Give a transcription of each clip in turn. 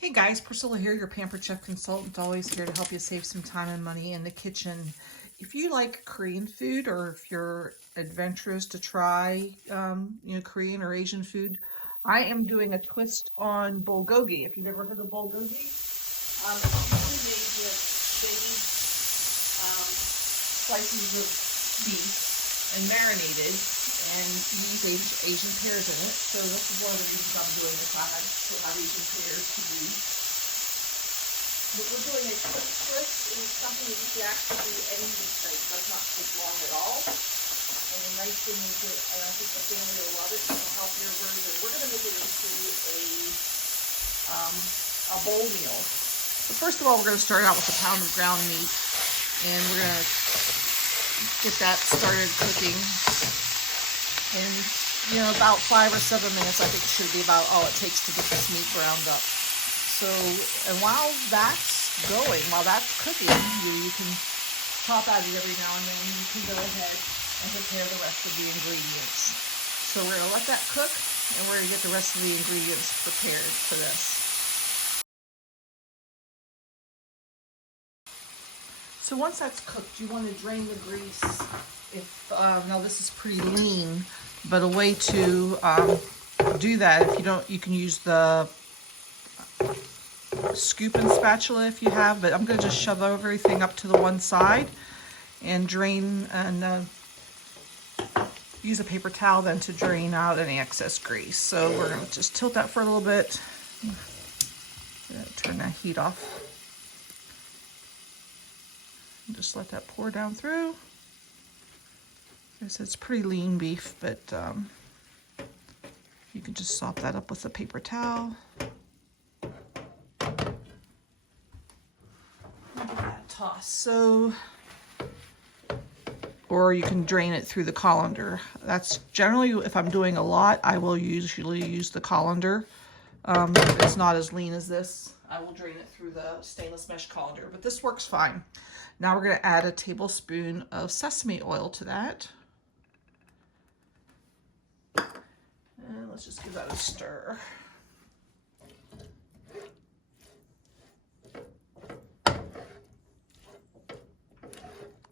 Hey guys, Priscilla here, your Pampered Chef consultant, always here to help you save some time and money in the kitchen. If you like Korean food, or if you're adventurous to try, Korean or Asian food, I am doing a twist on bulgogi. If you've ever heard of bulgogi, it's usually made with shaved slices of beef and marinated, and you use Asian pears in it. So this is one of the reasons I'm doing this. I had to have Asian pears to use. But we're doing a quick twist. It is something that you can actually do any weeknight. It does not take long at all. And the nice thing is that I think the family will love it. It's a healthier version. We're going to make it into a bowl meal. But first of all, we're going to start out with a pound of ground meat, and we're going to get that started cooking. And, about 5 or 7 minutes, I think it should be about all it takes to get this meat browned up. So, and while that's going, while that's cooking, you can pop at it every now and then. You can go ahead and prepare the rest of the ingredients. So we're going to let that cook, and we're going to get the rest of the ingredients prepared for this. So once that's cooked, you want to drain the grease. Now this is pretty lean, but a way to do that, if you don't, you can use the scoop and spatula if you have, but I'm going to just shove everything up to the one side and drain, and use a paper towel then to drain out any excess grease. So we're going to just tilt that for a little bit. Turn that heat off. Just let that pour down through. It's pretty lean beef, but you can just sop that up with a paper towel. Toss. So, or you can drain it through the colander. That's generally, if I'm doing a lot, I will usually use the colander. If it's not as lean as this, I will drain it through the stainless mesh colander, but this works fine. Now we're going to add a tablespoon of sesame oil to that. And let's just give that a stir.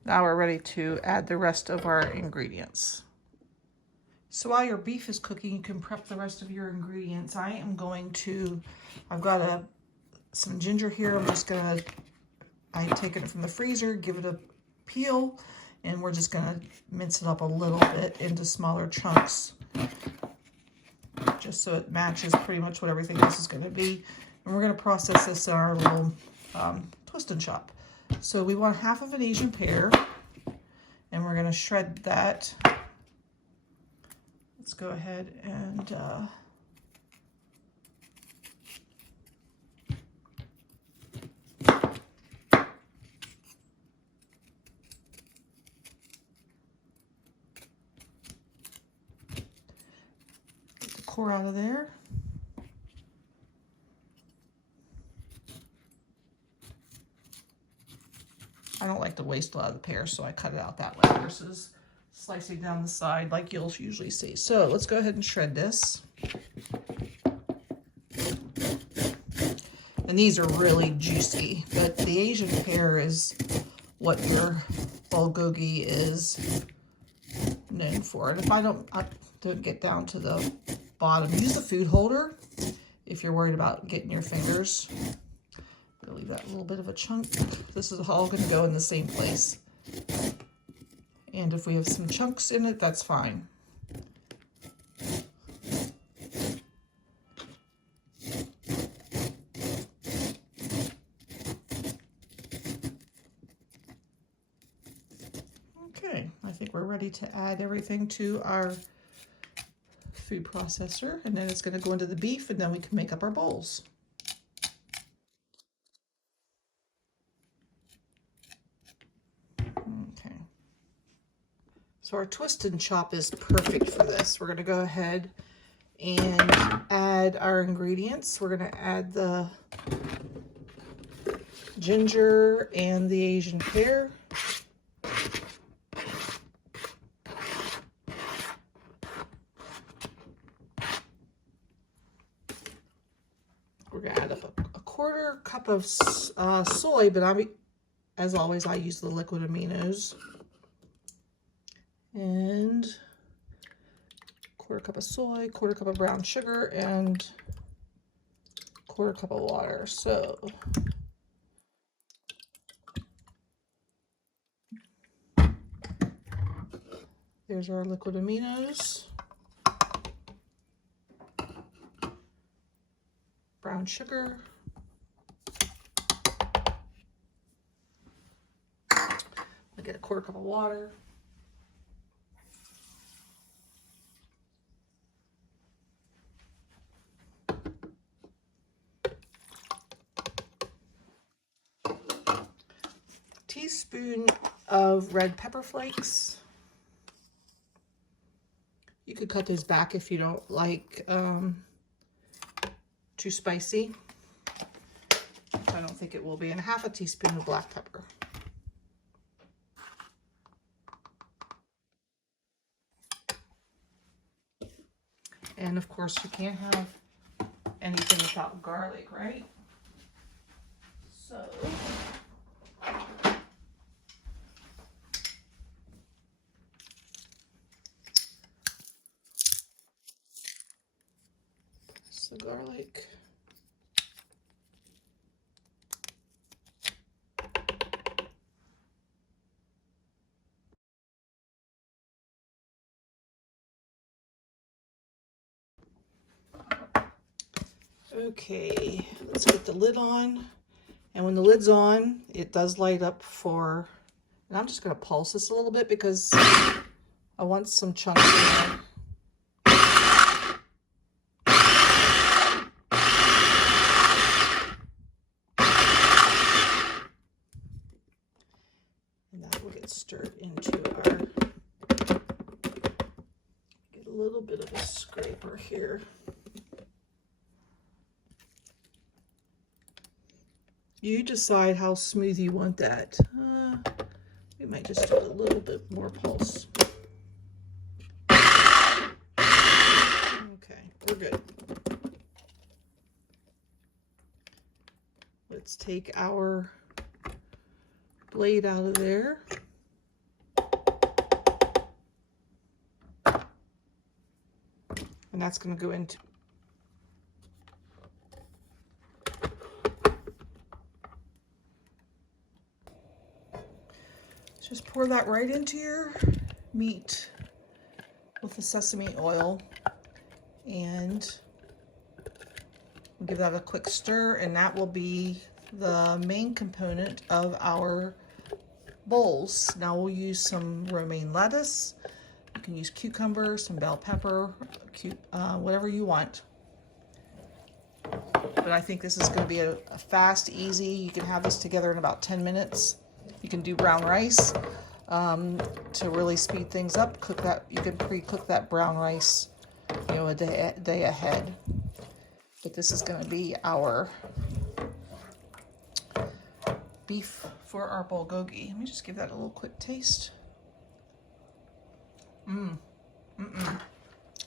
Now we're ready to add the rest of our ingredients. So while your beef is cooking, you can prep the rest of your ingredients. I've got some ginger here. I'm taking it from the freezer, give it a peel, and we're just gonna mince it up a little bit into smaller chunks, just so it matches pretty much what everything else is gonna be. And we're gonna process this in our little twist and chop. So we want half of an Asian pear, and we're gonna shred that. Let's go ahead and get the core out of there. I don't like to waste a lot of the pear, so I cut it out that way versus slicing down the side like you'll usually see. So let's go ahead and shred this. And these are really juicy, but the Asian pear is what your bulgogi is known for. And if I don't get down to the bottom, use a food holder if you're worried about getting your fingers. Leave that little bit of a chunk. This is all going to go in the same place. And if we have some chunks in it, that's fine. Okay, I think we're ready to add everything to our food processor, and then it's going to go into the beef, and then we can make up our bowls. Okay. So our twist and chop is perfect for this. We're going to go ahead and add our ingredients. We're going to add the ginger and the Asian pear. We're gonna add up a quarter cup of soy, but as always, I use the liquid aminos. And quarter cup of soy, quarter cup of brown sugar, and quarter cup of water. So there's our liquid aminos, brown sugar, I get a quarter cup of water, teaspoon of red pepper flakes. You could cut those back if you don't like too spicy. I don't think it will be. And half a teaspoon of black pepper. And of course, you can't have anything without garlic, right? So press the garlic. Okay, let's get the lid on. And when the lid's on, it does light up for, and I'm just going to pulse this a little bit because I want some chunks in there. And that will get stirred into our, get a little bit of a scraper here. You decide how smooth you want that. We might just do a little bit more pulse. Okay, we're good. Let's take our blade out of there. And that's going to go into just pour that right into your meat with the sesame oil, and we'll give that a quick stir, and that will be the main component of our bowls. Now we'll use some romaine lettuce. You can use cucumber, some bell pepper, whatever you want. But I think this is going to be a fast, easy. You can have this together in about 10 minutes. You can do brown rice to really speed things up. Cook that. You can pre-cook that brown rice, a day ahead. But this is going to be our beef for our bulgogi. Let me just give that a little quick taste.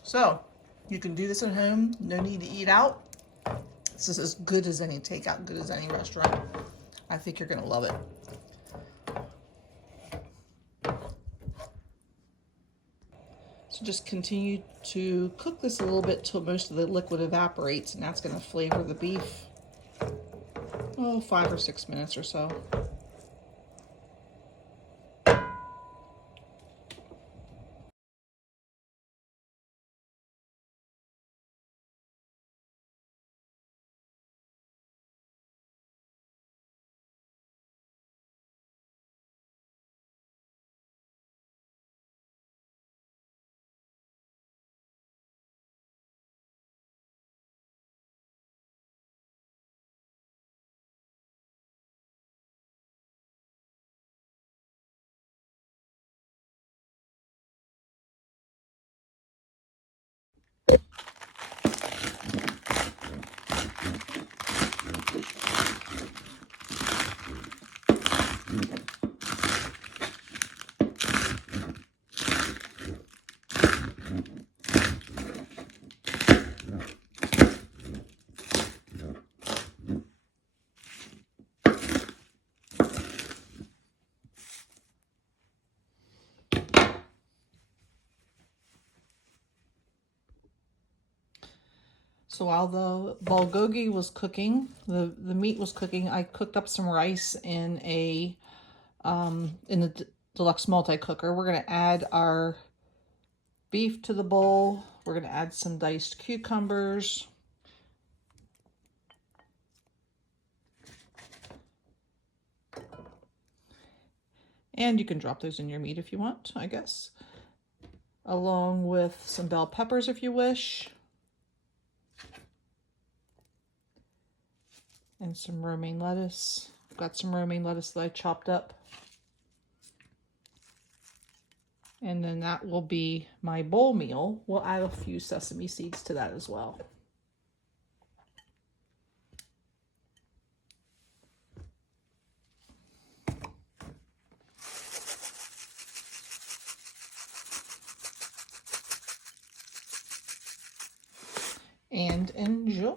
So you can do this at home. No need to eat out. This is as good as any takeout, good as any restaurant. I think you're going to love it. So just continue to cook this a little bit till most of the liquid evaporates, and that's going to flavor the beef. 5 or 6 minutes or so. So while the bulgogi was cooking, the meat was cooking, I cooked up some rice in the deluxe multi-cooker. We're going to add our beef to the bowl. We're going to add some diced cucumbers. And you can drop those in your meat if you want, I guess. Along with some bell peppers if you wish. And some romaine lettuce. I've got some romaine lettuce that I chopped up. And then that will be my bowl meal. We'll add a few sesame seeds to that as well. And enjoy.